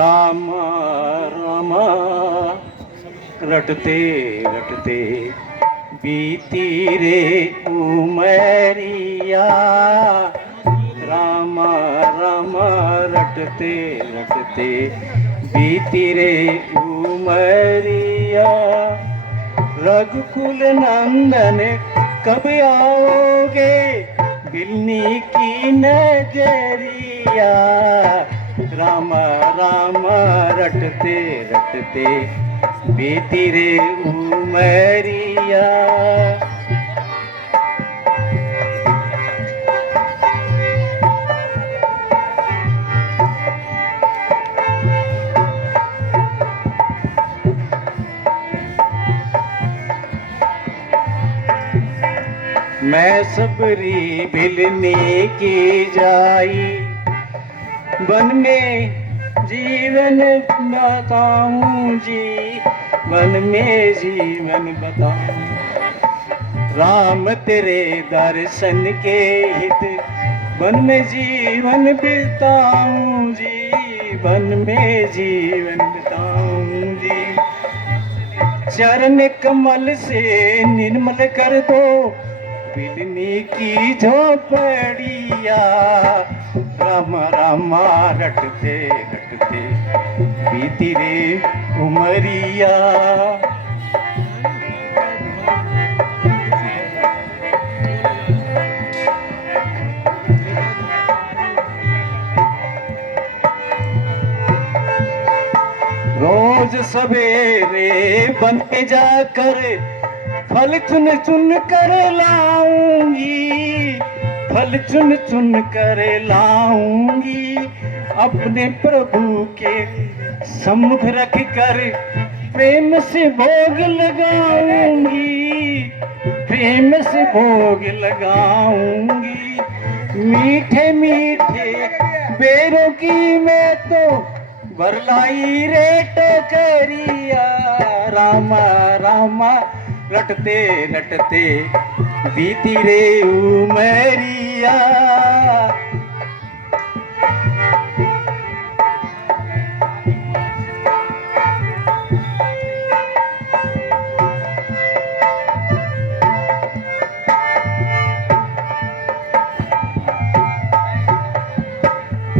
राम राम रटते रटते बीती रे उमरिया। राम राम रटते रटते बीती रे उमरिया। रघुकुल नंदन कब आओगे बिलनी की नजरिया। राम राम रटते रटते बीती रे उमरिया। मैं सबरी भिलने की जाई वन में जीवन बताऊं जी। वन में जीवन बताऊं राम तेरे दर्शन के हित। वन में जीवन बिताऊं जी। वन में जीवन बिताऊं जी। चरण कमल से निर्मल कर दो बिलनी की झोपड़िया। राम राम रटते रटते बीती रे उमरिया। रोज सवेरे वन में जाकर फल चुन चुन कर लाऊंगी। फल चुन चुन कर लाऊंगी। अपने प्रभु के सम्मुख रख कर प्रेम से भोग लगाऊंगी। प्रेम से भोग लगाऊंगी। मीठे मीठे बेरों की मैं तो बरलाई रे टोकरिया। राम राम रटते रटते बीती रे उमरिया।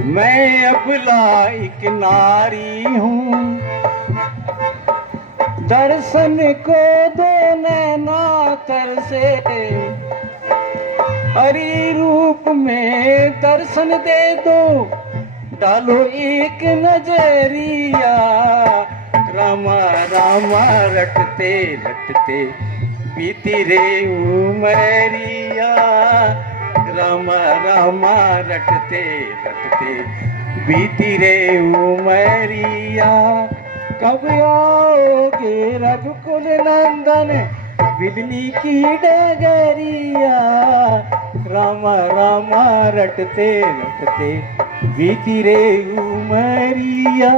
मैं अबला एक नारी हूँ दर्शन को दो नैना तरसे। हरि रूप में दर्शन दे दो डालो एक नजरिया। राम राम रटते रटते बीती रे उमरिया। राम राम रटते रटते बीती रे उमरिया। कब आओगे रघुकुल नंदन बिलनी की डगरिया। राम राम रटते रटते बीती रे उमरिया।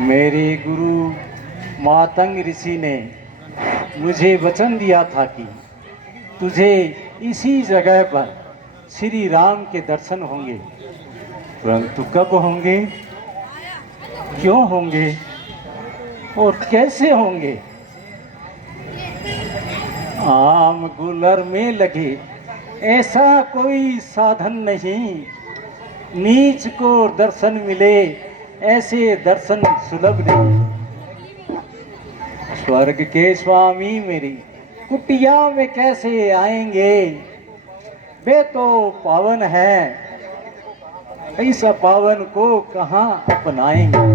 मेरे गुरु मातंग ऋषि ने मुझे वचन दिया था कि तुझे इसी जगह पर श्री राम के दर्शन होंगे। परंतु कब होंगे, क्यों होंगे और कैसे होंगे? आम गुलर में लगे ऐसा कोई साधन नहीं। नीच को दर्शन मिले ऐसे दर्शन सुलभ नहीं। स्वर्ग के स्वामी मेरी कुटिया में कैसे आएंगे? वे तो पावन है, ऐसा पावन को कहाँ अपनाएंगे?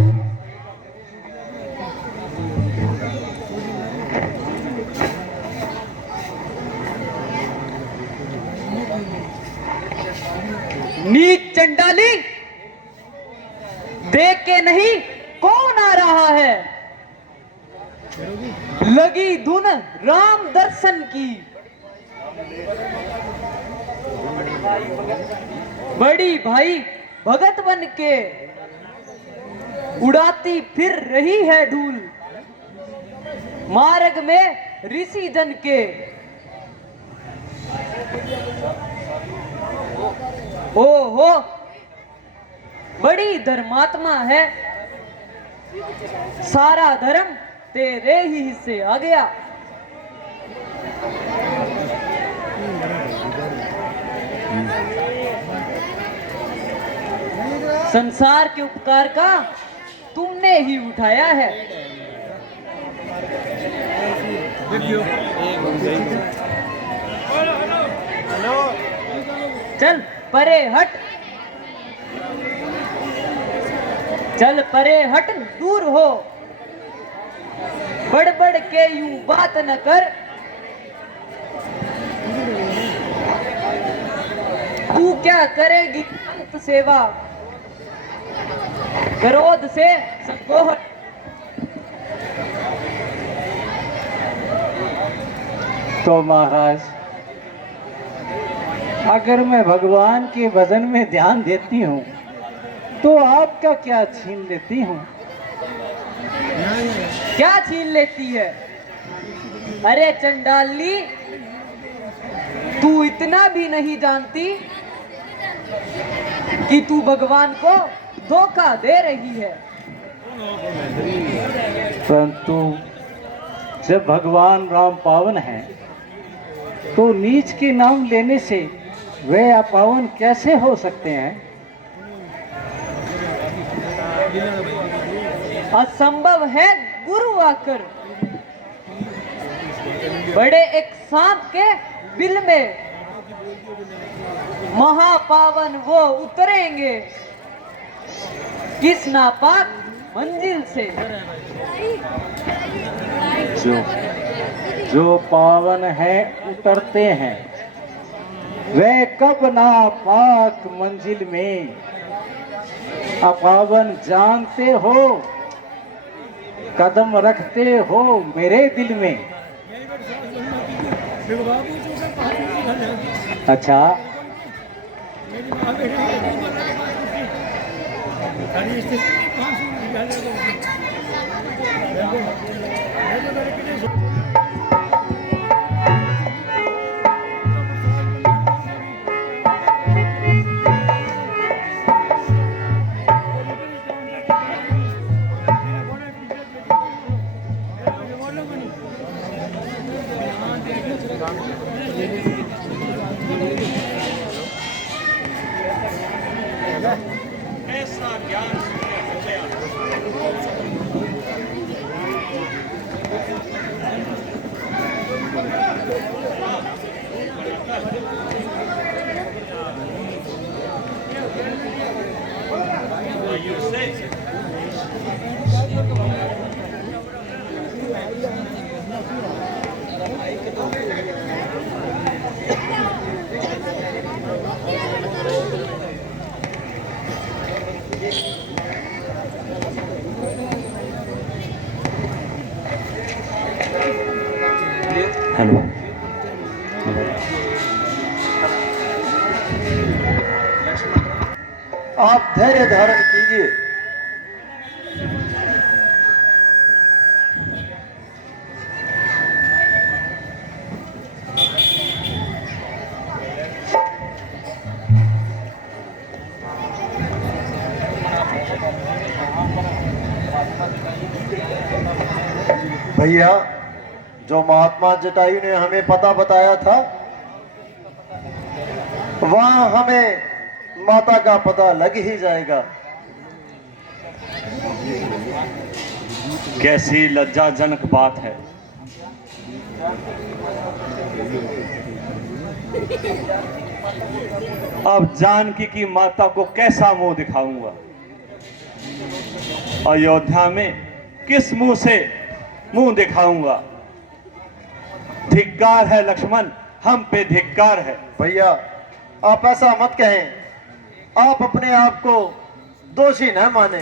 नीच चंडाली, देख के नहीं कौन आ रहा है? लगी धुन राम दर्शन की। बड़ी भाई भगत बन के उड़ाती फिर रही है धूल। मार्ग में ऋषि जन के। ओहो, बड़ी धर्मात्मा है, सारा धर्म तेरे ही हिस्से आ गया। संसार के उपकार का तुमने ही उठाया है। चल परे हट, चल परे हट, दूर हो, बढ़ बढ़ के यूं बात न कर। तू क्या करेगी अंत सेवा, क्रोध से संकोह। तो महाराज, अगर मैं भगवान के भजन में ध्यान देती हूँ तो आपका क्या छीन लेती हूँ? क्या छीन लेती है? अरे चंडाली, तू इतना भी नहीं जानती कि तू भगवान को धोखा दे रही है। परंतु जब भगवान राम पावन हैं तो नीच के नाम लेने से वे अपावन कैसे हो सकते हैं? असंभव है गुरु आकर, बड़े एक सांप के बिल में महापावन वो उतरेंगे किस नापाक मंजिल से। जो पावन है उतरते हैं, वे कब नापाक मंजिल में अपावन जानते हो, कदम रखते हो मेरे दिल में। अच्छा, हेलो, आप धैर्य धारण कीजिए। भैया, जो महात्मा जटायु ने हमें पता बताया था, वहां हमें माता का पता लग ही जाएगा। कैसी लज्जाजनक बात है। अब जानकी की माता को कैसा मुंह दिखाऊंगा? अयोध्या में किस मुंह से मुंह दिखाऊंगा? धिक्कार है लक्ष्मण, हम पे धिक्कार है। भैया, आप ऐसा मत कहें। आप अपने आप को दोषी न माने।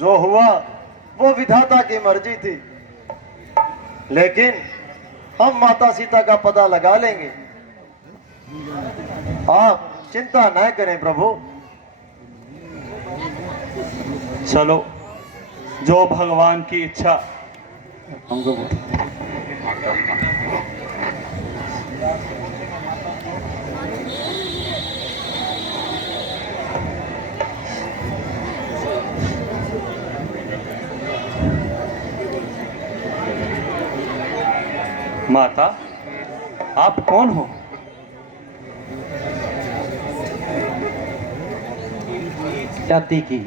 जो हुआ वो विधाता की मर्जी थी, लेकिन हम माता सीता का पता लगा लेंगे। आप चिंता न करें प्रभु। चलो, जो भगवान की इच्छा हमको बोल। माता, आप कौन हो? जाति की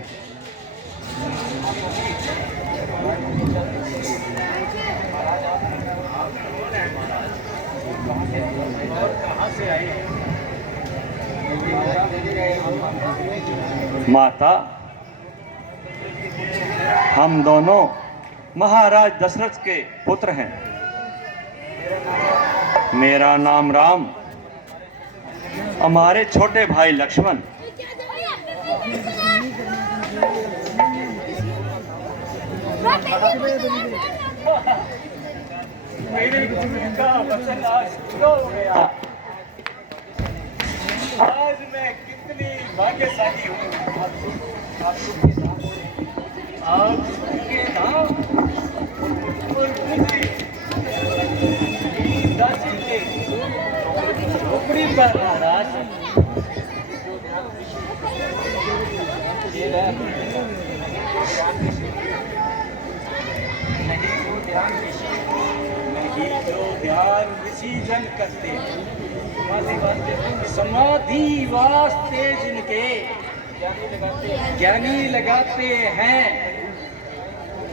माता, हम दोनों महाराज दशरथ के पुत्र हैं। मेरा नाम राम, हमारे छोटे भाई लक्ष्मण। मेरे गुरु का वचन आज पूरा हो गया। आज मैं कितनी भाग्यशाली हूँ। आप के धाम और मुझे दासी के झोपड़ी पर महाराज नहीं तो ध्यान ऋषि जन करते समाधि वास्ते जिनके ज्ञानी लगाते हैं,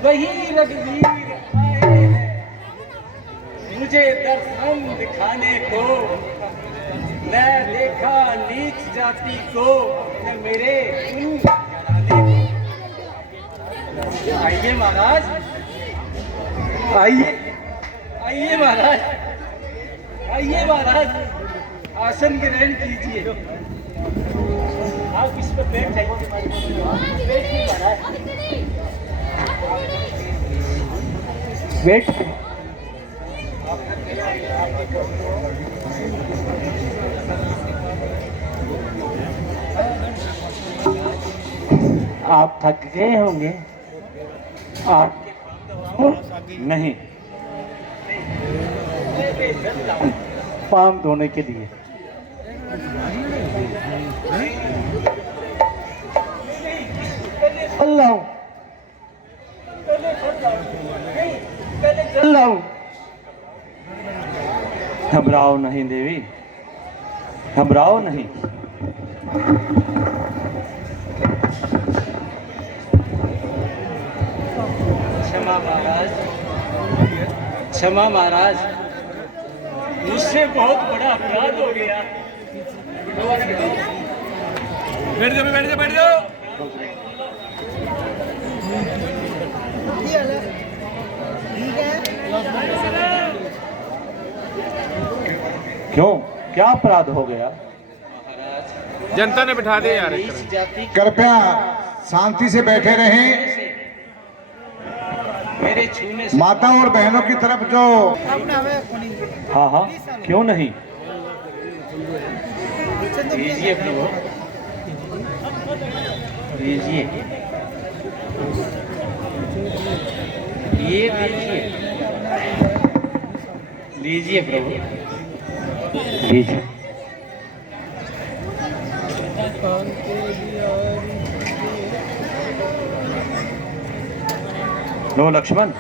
वही रघुवीर आए हैं मुझे दर्शन दिखाने को। न देखा नीच जाति को, न मेरे गुरु घराने को। आइए महाराज, आइए आइए महाराज, आइए महाराज, आसन ग्रहण कीजिए। आप इस पर बैठ जाइए। बैठिए महाराज, बैठ। आप थक गए होंगे। आप नहीं, पाँव धोने के लिए अल्लाह अल्लाह। घबराओ नहीं देवी, घबराओ नहीं। क्षमा महाराज, क्षमा महाराज, मुझसे बहुत बड़ा अपराध हो गया। बैठ जाओ बैठ जाओ बैठ जाओ। क्यों, क्या अपराध हो गया? जनता ने बिठा दिया यार। कृपया शांति से बैठे रहें। मेरे छूने से माता और बहनों की तरफ जो हाँ हाँ, क्यों नहीं। लीजिए प्रभु, लीजिए, ये लीजिए, लीजिए प्रभु, लीजिए। लो लक्ष्मण।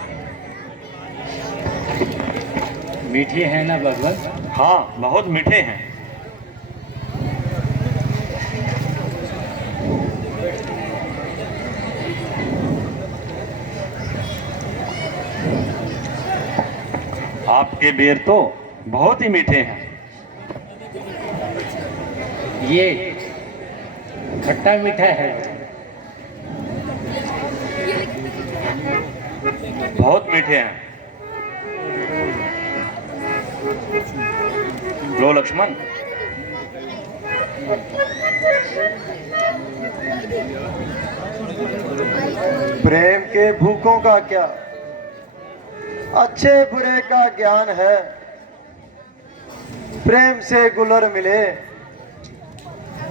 मीठे हैं ना भगवान? हाँ, बहुत मीठे हैं। आपके बेर तो बहुत ही मीठे हैं। ये खट्टा मीठा है। बहुत मीठे हैं। लो लक्ष्मण। प्रेम के भूखों का क्या, अच्छे बुरे का ज्ञान है। प्रेम से गुलर मिले,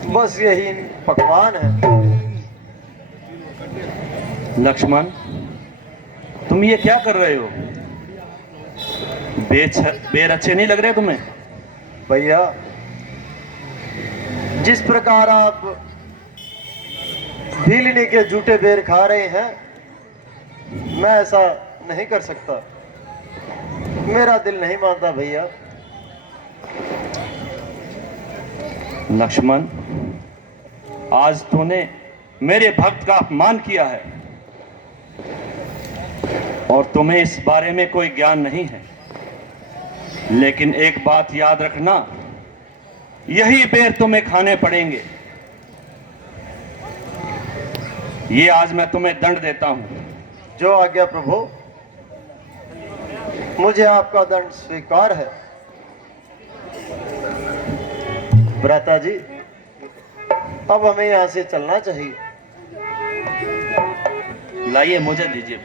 बस यही पकवान है। लक्ष्मण, तुम ये क्या कर रहे हो? बेर अच्छे नहीं लग रहे तुम्हें? भैया, जिस प्रकार आप भीलनी के झूठे बेर खा रहे हैं, मैं ऐसा नहीं कर सकता। मेरा दिल नहीं मानता भैया। लक्ष्मण, आज तूने मेरे भक्त का अपमान किया है और तुम्हें इस बारे में कोई ज्ञान नहीं है। लेकिन एक बात याद रखना, यही बेर तुम्हें खाने पड़ेंगे। ये आज मैं तुम्हें दंड देता हूं। जो आज्ञा प्रभु, मुझे आपका दंड स्वीकार है। भ्राता जी, अब हमें यहाँ से चलना चाहिए। लाइए, मुझे दीजिए।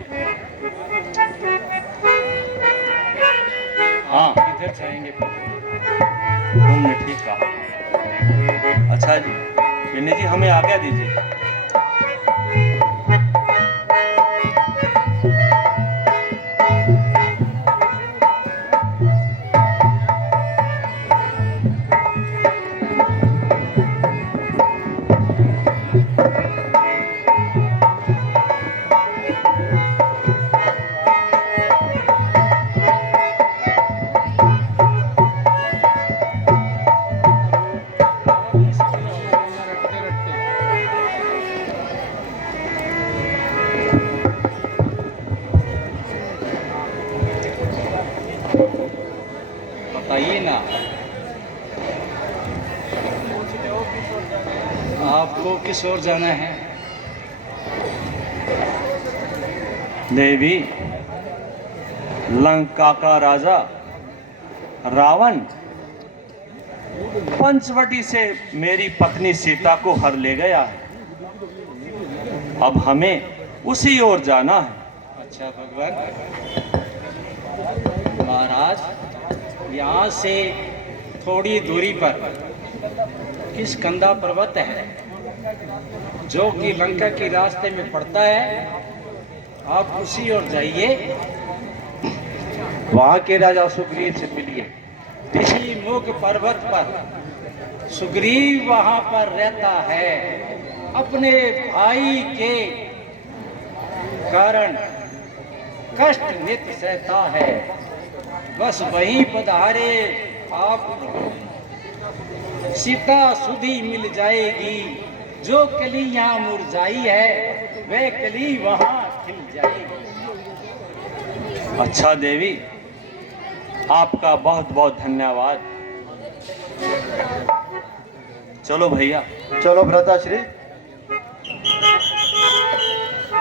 हाँ, इधर जाएंगे। तुमने ठीक कहा। अच्छा जी, विनय जी, हमें आज्ञा दीजिए। बताइए ना, आपको किस ओर जाना है? देवी, लंका का राजा रावण पंचवटी से मेरी पत्नी सीता को हर ले गया है। अब हमें उसी ओर जाना है। अच्छा भगवान। महाराज, यहाँ से थोड़ी दूरी पर किष्किंधा पर्वत है, जो कि लंका के रास्ते में पड़ता है। आप उसी ओर जाइए, वहाँ के राजा सुग्रीव से मिलिए। ऋषि मुख पर्वत पर सुग्रीव वहाँ पर रहता है, अपने भाई के कारण कष्ट नित सहता है। बस वहीं पधारे आप, सीता सुधी मिल जाएगी। जो कली यहाँ मुरझाई है, वह कली वहाँ खिल जाएगी। अच्छा देवी, आपका बहुत बहुत धन्यवाद। चलो भैया। चलो भ्राताश्री।